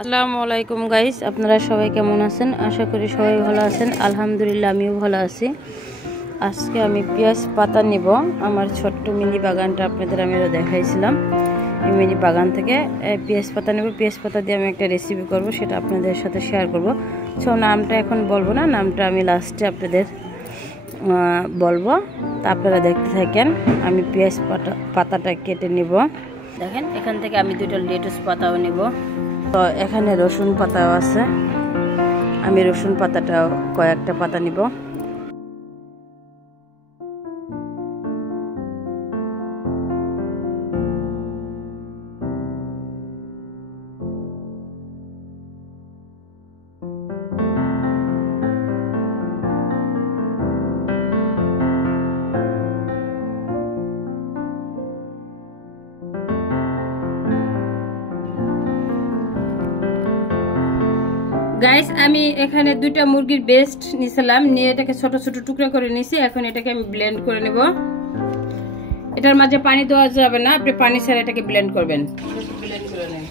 আসসালামু আলাইকুম গাইস, আপনারা সবাই কেমন আছেন? আশা করি সবাই ভালো আছেন। আলহামদুলিল্লাহ আমিও ভালো আছি। আজকে আমি পেঁয়াজ পাতা নিব। আমার ছোট্ট মিনি বাগানটা আপনাদের আমি দেখাইছিলাম। এই মিনি বাগান থেকে পেঁয়াজ পাতা নেব। পেঁয়াজ পাতা দিয়ে আমি একটা রেসিপি করব, সেটা আপনাদের সাথে শেয়ার করব। সো নামটা এখন বলবো না, নামটা আমি লাস্টে আপনাদের বলবো। তা আপনারা দেখতে থাকেন। আমি পেঁয়াজ পাতাটা কেটে নিব। দেখেন, এখান থেকে আমি দুটো লেটুস পাতাও নেব। তো এখানে রসুন পাতাও আছে, আমি রসুন পাতাটাও কয়েকটা পাতা নিব। গাইস, আমি এখানে দুইটা মুরগির বেস্ট নিয়েছিলাম, নিয়ে এটাকে ছোট ছোট টুকরা করে নিয়েছি। এখন এটাকে আমি ব্লেন্ড করে নেব। এটার মাঝে পানি দেওয়া যাবে না, আপনি পানি ছাড়া এটাকে ব্লেন্ড করবেন। ব্লেন্ড করে নেন।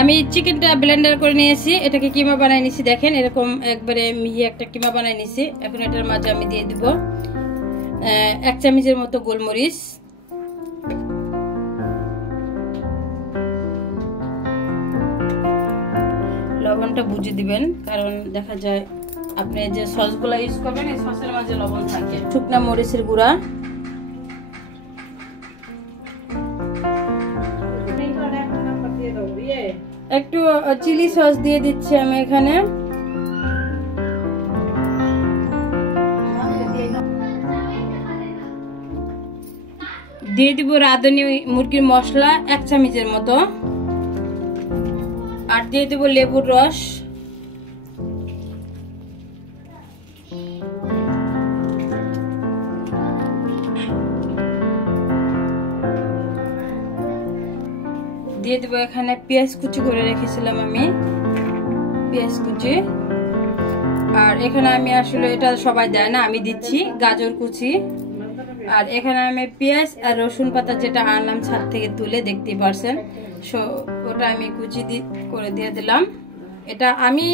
আমি চিকেনটা ব্লেন্ডার করে নিয়েছি, এটাকে কিমা বানাই নিয়েছি। দেখেন, এরকম একবারে মিহি একটা কিমা বানাই নিয়েছি। এখন এটার মাঝে আমি দিয়ে দিব 1 চামচের মতো গোলমরিচ, লবণটা বুঝে দিবেন, কারণ দেখা যায় আপনি যে সসগুলা ইউজ করবেন এই সসের মাঝে লবণ থাকে। শুকনা মরিচের গুঁড়া, একটু চিলি সস দিয়ে দিচ্ছি আমি এখানে। দিয়ে দিব রাঁধুনি মুরগির মশলা 1 চামচের মতো, আর দিয়ে দেব লেবুর রস, দিয়ে দেব এখানে পেঁয়াজ কুচি করে রেখেছিলাম আমি, পেঁয়াজ কুচি। আর এখানে আমি আসলে এটা সবাই দেয় না, আমি দিচ্ছি গাজর কুচি। আর এখানে আমি পেঁয়াজ আর রসুন পাতা যেটা আনলাম ছাদ থেকে তুলে, দেখতেই পারছেন, ওটা আমি কুচি করে দিয়ে দিলাম। এটা আমি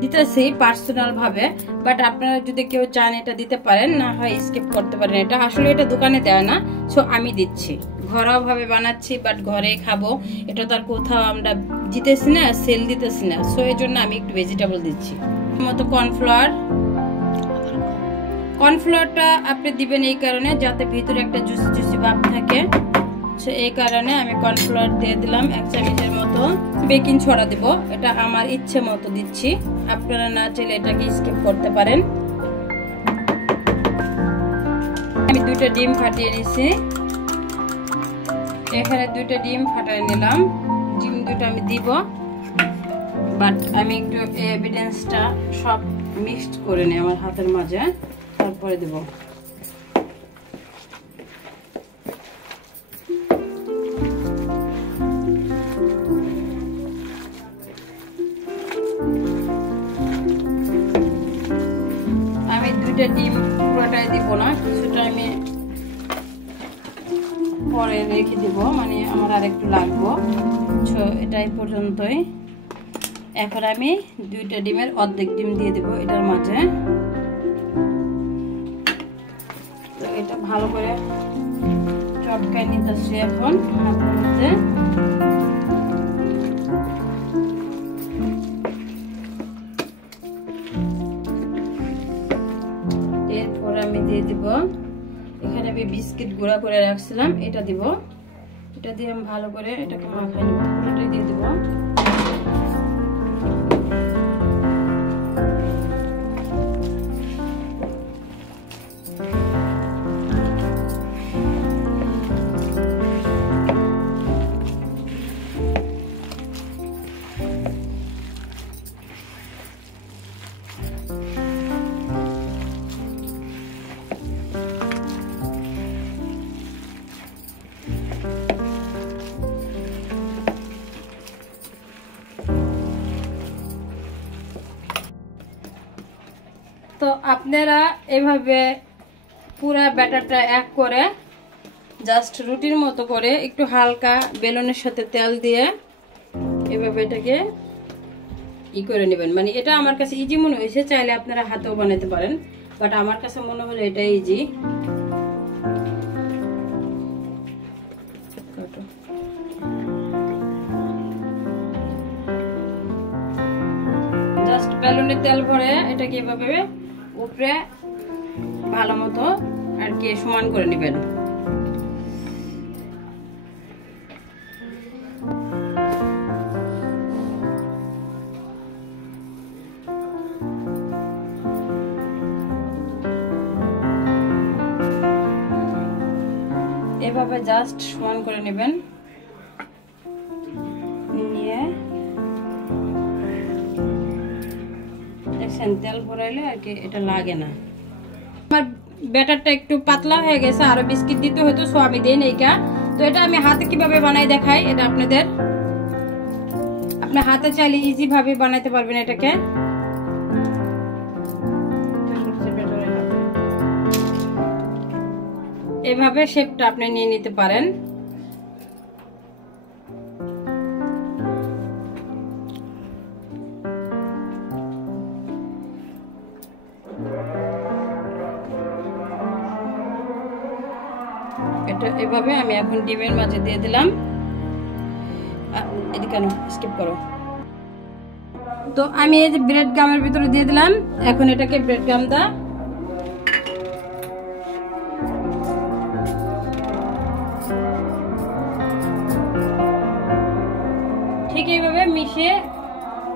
দিতেছি পার্সোনাল ভাবে, বাট আপনারা যদি কেউ চান এটা দিতে পারেন, না হয় স্কিপ করতে পারেন। এটা আসলে এটা দোকানে দেয় না, সো আমি দিচ্ছি। ঘরোয়া ভাবে বানাচ্ছি, বাট ঘরে খাবো, এটা তো আর কোথাও আমরা দিতেছি না, সেল দিতেছি না। সো এই জন্য আমি একটু ভেজিটেবল দিচ্ছি। মতো কর্নফ্লাওয়ারটা আপনি দিবেন এই কারণে যাতে ভিতরে একটা জুসি জুসি ভাব থাকে। এই কারণে আমি কর্নফ্লাওয়ার দিয়ে দিলাম 1 চামচের মতো। বেকিং সোডা দেব, এটা আমার ইচ্ছে মতো দিচ্ছি, আপনারা না চাইলে এটাকে স্কিপ করতে পারেন। আমি 2টা ডিম ফাটিয়ে নিয়েছি, এখানে 2টা ডিম ফাটিয়ে নিলাম। ডিম 2টা আমি দিব, বাট আমি একটু এভিডেন্সটা সব মিক্সড করে নিই আমার হাতের মাঝে, তারপরে দেব। আমি 2টা ডিম পুরোটাই দিব না, কিছুটা আমি পরে রেখে দিব, মানে আমার আর একটু লাগবো। এটাই পর্যন্তই। এখন আমি 2টা ডিমের অর্ধেক ডিম দিয়ে দেব এটার মাঝে। তো এটা ভালো করে চটকায় নিতেছি এখন হাতের মধ্যে। এরপর আমি দিয়ে দিব এখানে আমি বিস্কিট গুঁড়া করে রাখছিলাম, এটা দিব। এটা দিয়ে আমি ভালো করে এটাকে মাখাই নেব, পুরোটাই দিয়ে দিব। তো আপনারা এভাবে পুরা ব্যাটারটা এক করে জাস্ট রুটির মতো করে একটু হালকা বেলনের সাথে তেল দিয়ে এভাবে এটাকে করে নেবেন। মানে এটা আমার কাছে ইজি মনে হয়েছে, চাইলে আপনারা হাতেও বানাতে পারেন, বাট আমার কাছে মনে হলো এটা ইজি। জাস্ট বেলুনে তেল ভরে এটাকে এভাবে উপরে ভালো মতো আর কি সমান করে নেবেন। এভাবে জাস্ট সমান করে নেবেন, নিয়ে দেখছেন তেল ভরাইলে আর কি এটা লাগে না। আমার ব্যাটারটা একটু পাতলা হয়ে গেছে, আরো বিস্কিট দিতে হতো, সো আমি দেই নাই। তো এটা আমি হাতে কিভাবে বানাই দেখাই, এটা আপনার হাতে চাইলে ইজি ভাবে বানাইতে পারবেন এটাকে। এভাবে শেপটা আপনি নিয়ে নিতে পারেন। এটা এভাবে আমি এখন ডিমের মাঝে দিয়ে দিলাম। এদিকে স্কিপ করো। তো আমি এই যে ব্রেড গামের ভিতরে দিয়ে দিলাম। এখন এটাকে ব্রেড গাম দা ঠিক এইভাবে মিশিয়ে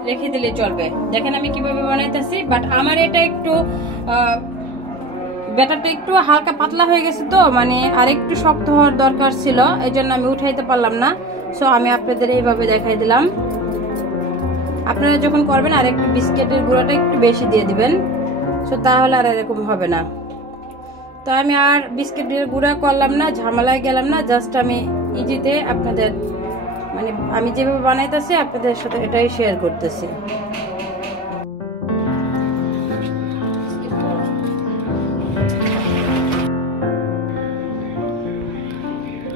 রেখে দিলে চলবে। দেখেন আমি কিভাবে বানাইতেছি, বাট আমার এটা একটু ব্যাটারটা একটু হালকা পাতলা হয়ে গেছে, তো মানে আর একটু শক্ত হওয়ার দরকার ছিল, এই জন্য আমি উঠাইতে পারলাম না। সো আমি আপনাদের এইভাবে দেখাই দিলাম। আপনারা যখন করবেন আর একটু বিস্কিটের গুঁড়াটা একটু বেশি দিয়ে দিবেন, সো তাহলে আর এরকম হবে না। তো আমি আর বিস্কিটের গুঁড়া করলাম না, ঝামেলায় গেলাম না, জাস্ট আমি ইজিতে আপনাদের মানে আমি যেভাবে বানাইতেছি আপনাদের সাথে এটাই শেয়ার করতেছি।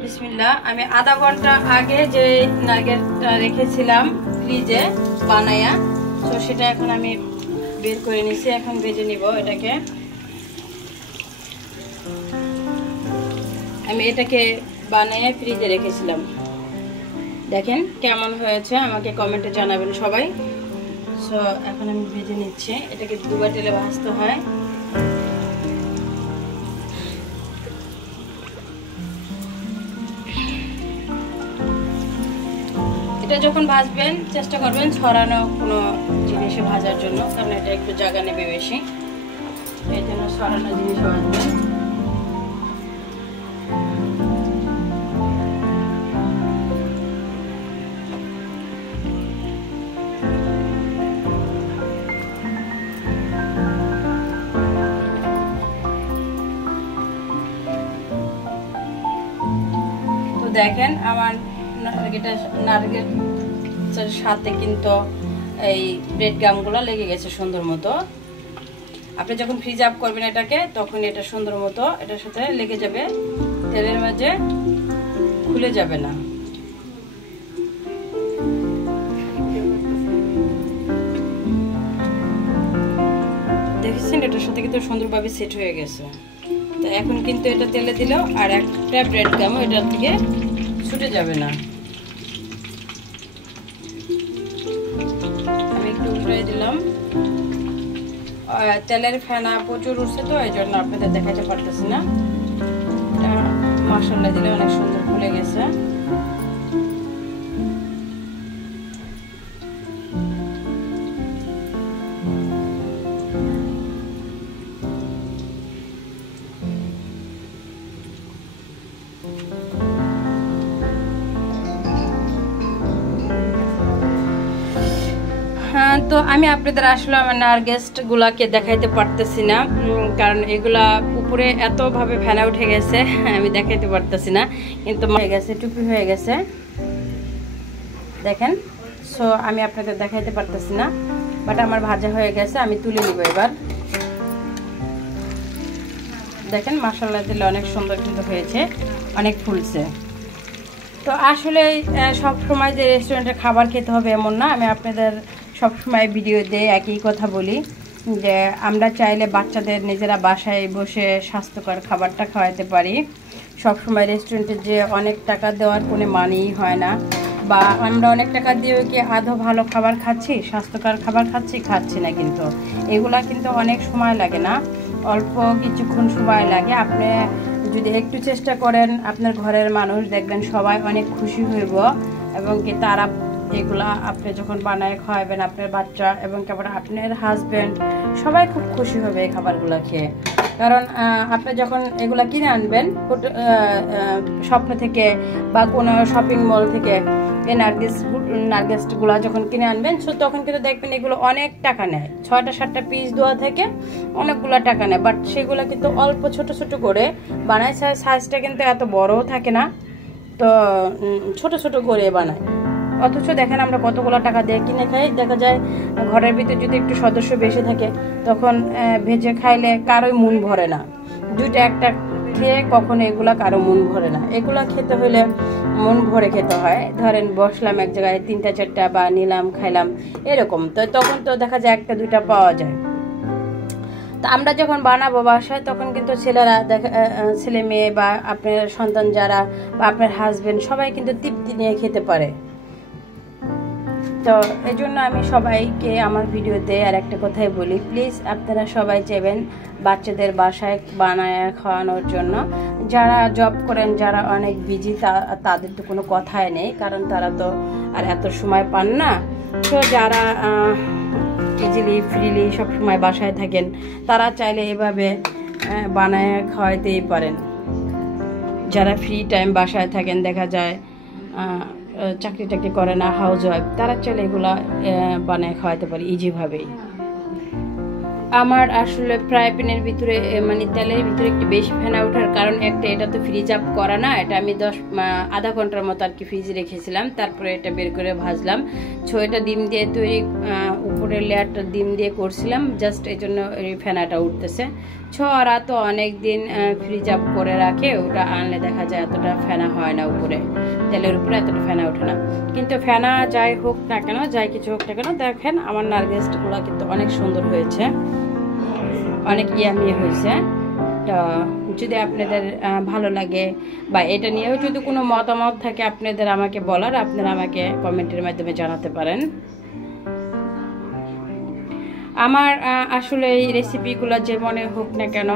বিসমিল্লাহ। আমি আধা ঘন্টা আগে যে নাগেটটা রেখেছিলাম ফ্রিজে বানায়া, তো সেটা এখন আমি বের করে নিছি। এখন ভেজে নিব এটাকে। আমি এটাকে বানায়া ফ্রিজে রেখেছিলাম। দেখেন কেমন হয়েছে আমাকে কমেন্টে জানাবেন সবাই। সো এখন আমি ভেজে নিচ্ছি। এটাকে দুবার তেলে ভাজতে হয়। এটা যখন ভাজবেন চেষ্টা করবেন ছড়ানো কোনো জিনিসে ভাজার জন্য, কারণ এটা একটু জায়গা নেবে বেশি, এই জন্য ছড়ানো জিনিস ভাজবেন। তো দেখেন আমার নারকেলের সাথে কিন্তু এই ব্রেড গামগুলো লেগে গেছে সুন্দর মতো। আপনি যখন ফ্রিজ আপ করবেন এটাকে, তখন এটা সুন্দর মতো এটার সাথে লেগে যাবে, তেলের মাঝে খুলে যাবে না। দেখেছেন এটার সাথে কিন্তু সুন্দরভাবে সেট হয়ে গেছে। তো এখন কিন্তু এটা তেলে দিলেও আর একটা ব্রেড গামও এটার থেকে ছুটে যাবে না। আমি একটু উল্টাই দিলাম। তেলের ফেনা প্রচুর উঠছে, তো এই জন্য আপনাদের দেখাতে পারতেছি না। এটা মাশাআল্লাহ দিলে অনেক সুন্দর ফুলে গেছে। তো আমি আপনাদের আসলে আমার নারকেল গুলাকে দেখাইতে পারতেছি না, কারণ এগুলা উপরে এত ভাবে ফেনা উঠে গেছে, আমি দেখাইতে পারতেছি না। কিন্তু হয়ে গেছে, টুপি হয়ে গেছে দেখেন। সো আমি আপনাদের দেখাইতে পারতেছি না, বাট আমার ভাজা হয়ে গেছে। আমি তুলে নিব এবার। দেখেন মাশাআল্লাহ দিলে অনেক সুন্দর কিন্তু হয়েছে, অনেক ফুলছে। তো আসলে সব সময় যে রেস্টুরেন্টে খাবার খেতে হবে এমন না। আমি আপনাদের সব সময় ভিডিওতে একই কথা বলি যে আমরা চাইলে বাচ্চাদের নিজেরা বাসায় বসে স্বাস্থ্যকর খাবারটা খাওয়াতে পারি। সব সময় রেস্টুরেন্টে যে অনেক টাকা দেওয়ার কোনো মানেই হয় না, বা আমরা অনেক টাকা দিয়েও কি আদৌ ভালো খাবার খাচ্ছি, স্বাস্থ্যকর খাবার খাচ্ছি না। কিন্তু এগুলা কিন্তু অনেক সময় লাগে না, অল্প কিছুক্ষণ সময় লাগে। আপনি যদি একটু চেষ্টা করেন, আপনার ঘরের মানুষ দেখবেন সবাই অনেক খুশি হইব, এবং কি তারা এগুলা আপনি যখন বানায় খাওয়াবেন আপনার বাচ্চা এবং কেবল আপনার হাজব্যান্ড সবাই খুব খুশি হবে এই খাবারগুলো খেয়ে। কারণ আপনি যখন এগুলা কিনে আনবেন স্বপ্ন থেকে বা কোনো শপিং মল থেকে এই নার্গিসগুলো যখন কিনে আনবেন, তখন কিন্তু দেখবেন এগুলো অনেক টাকা নেয়। 6টা-7টা পিস দেওয়া থেকে অনেকগুলো টাকা নেয়, বাট সেগুলো কিন্তু অল্প ছোট ছোট করে বানায়। সাইজটা কিন্তু এত বড়ও থাকে না, তো ছোট ছোট করে বানায়। অথচ দেখেন আমরা কতগুলো টাকা দিয়ে কিনে খাই, দেখা যায় ঘরের ভিতরে যদি একটু সদস্য বেশি থাকে তখন ভেজে খাইলে কারোই মন ভরে না। 2টা 1টা খেয়ে কখনো এগুলা কারো মন ভরে না। এগুলা খেতে হলে মন ভরে খেতে হয়। ধরেন বসলাম এক জায়গায় 3টা-4টা বা নিলাম খাইলাম এরকম, তো তখন তো দেখা যায় 1টা-2টা পাওয়া যায়। তো আমরা যখন বানাবো বাসায় তখন কিন্তু ছেলে মেয়ে বা আপনার সন্তান যারা বা আপনার হাজবেন্ড সবাই কিন্তু তৃপ্তি নিয়ে খেতে পারে। তো এই জন্য আমি সবাইকে আমার ভিডিওতে আর একটা কথাই বলি, প্লিজ আপনারা সবাই চাইবেন বাচ্চাদের বাসায় বানায় খাওয়ানোর জন্য। যারা জব করেন, যারা অনেক বিজি, তাদের তো কোনো কথাই নেই, কারণ তারা তো আর এত সময় পান না। তো যারা ইজিলি ফ্রিলি সব সময় বাসায় থাকেন তারা চাইলে এভাবে বানায় খাওয়াইতেই পারেন। যারা ফ্রি টাইম বাসায় থাকেন, দেখা যায় চাকরি টাকরি করে না, হাউস ওয়াইফ, তারা চাইলে এগুলা বানায় খাওয়াতে পারে ইজিভাবেই। আমার আসলে ফ্রাই প্যানের ভিতরে মানে তেলের ভিতরে একটু বেশি ফেনা ওঠার কারণ একটা, এটা তো ফ্রিজ আপ করা না, এটা আমি আধা ঘন্টার মতো আর কি ফ্রিজে রেখেছিলাম, তারপরে এটা বের করে ভাজলাম। এটা ডিম দিয়ে তৈরি, উপরের লেয়ারটা ডিম দিয়ে করছিলাম, জাস্ট এই জন্য এই ফেনাটা উঠতেছে। ওরা তো অনেক দিন ফ্রিজ আপ করে রাখে, ওটা আনলে দেখা যায় এতটা ফেনা হয় না, উপরে তেলের উপরে এতটা ফেনা ওঠে না। কিন্তু ফেনা যাই হোক না কেন, যাই কিছু হোক না কেন, দেখেন আমার নার্গিসগুলো কিন্তু অনেক সুন্দর হয়েছে, অনেক ইয়ামি হয়েছে। তো যদি আপনাদের ভালো লাগে বা এটা নিয়েও যদি কোনো মতামত থাকে আপনাদের আমাকে বলার, আপনারা আমাকে কমেন্টের মাধ্যমে জানাতে পারেন। আমার আসলে এই রেসিপিগুলো যে মনে হোক না কেন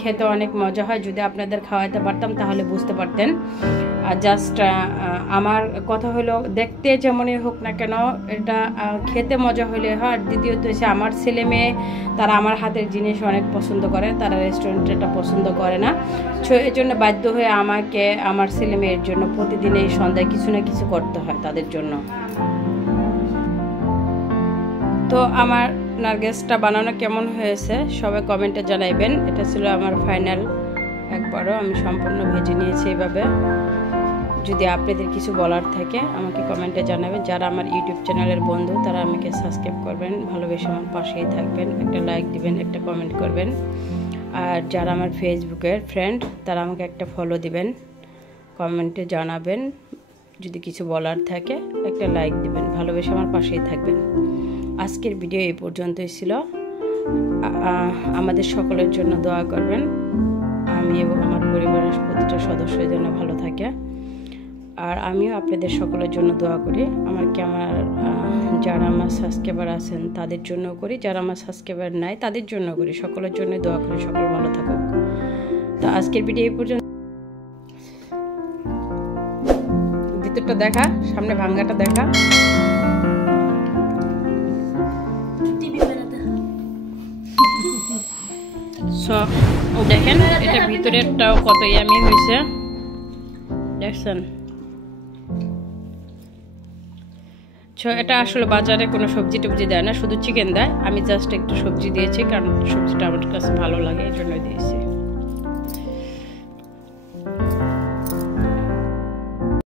খেতে অনেক মজা হয়। যদি আপনাদের খাওয়াতে পারতাম তাহলে বুঝতে পারতেন। জাস্ট আমার কথা হলো, দেখতে যেমনই হোক না কেন এটা খেতে মজা হলে হয়। আর দ্বিতীয়ত হচ্ছে আমার ছেলে মেয়ে তারা আমার হাতের জিনিস অনেক পছন্দ করে, তারা রেস্টুরেন্টটা পছন্দ করে না। এই জন্য বাধ্য হয়ে আমাকে আমার ছেলে মেয়ের জন্য প্রতিদিন এই সন্ধ্যায় কিছু না কিছু করতে হয় তাদের জন্য। তো আমার নার্গিসটা বানানো কেমন হয়েছে সবাই কমেন্টে জানাইবেন। এটা ছিল আমার ফাইনাল, একবারও আমি সম্পূর্ণ ভেজে নিয়েছি এইভাবে। যদি আপনাদের কিছু বলার থাকে আমাকে কমেন্টে জানাবেন। যারা আমার ইউটিউব চ্যানেলের বন্ধু তারা আমাকে সাবস্ক্রাইব করবেন, ভালোবেসে আমার পাশেই থাকবেন, একটা লাইক দিবেন, একটা কমেন্ট করবেন। আর যারা আমার ফেসবুকের ফ্রেন্ড তারা আমাকে একটা ফলো দিবেন, কমেন্টে জানাবেন। যদি কিছু বলার থাকে একটা লাইক দিবেন, ভালোবেসে আমার পাশেই থাকবেন। আজকের ভিডিও এই পর্যন্তই ছিল। আমাদের সকলের জন্য দোয়া করবেন, আমি এবং আমার পরিবারের প্রতিটা সদস্যের জন্য ভালো থাকে। আর আমিও আপনাদের সকলের জন্য দোয়া করি। যারা আমার সাবস্ক্রাইবার আছেন তাদের জন্য করি, যারা আমার সাবস্ক্রাইবার নাই তাদের জন্য করি, সকলের জন্য দোয়া করি সকল ভালো থাকুক। তো আজকের ভিডিও এই পর্যন্ত। ভিতরটা দেখা, সামনে ভাঙ্গাটা দেখা। দেখেন এটা ভিতরেরটাও কত ইয়ামি হয়েছে, দেখছেন। এটা আসলে বাজারে কোনো সবজি টবজি দেয় না, শুধু চিকেন দেয়। আমি জাস্ট একটু সবজি দিয়েছি, কারণ সবজিটা আমার কাছে ভালো লাগে এই জন্য দিয়েছি।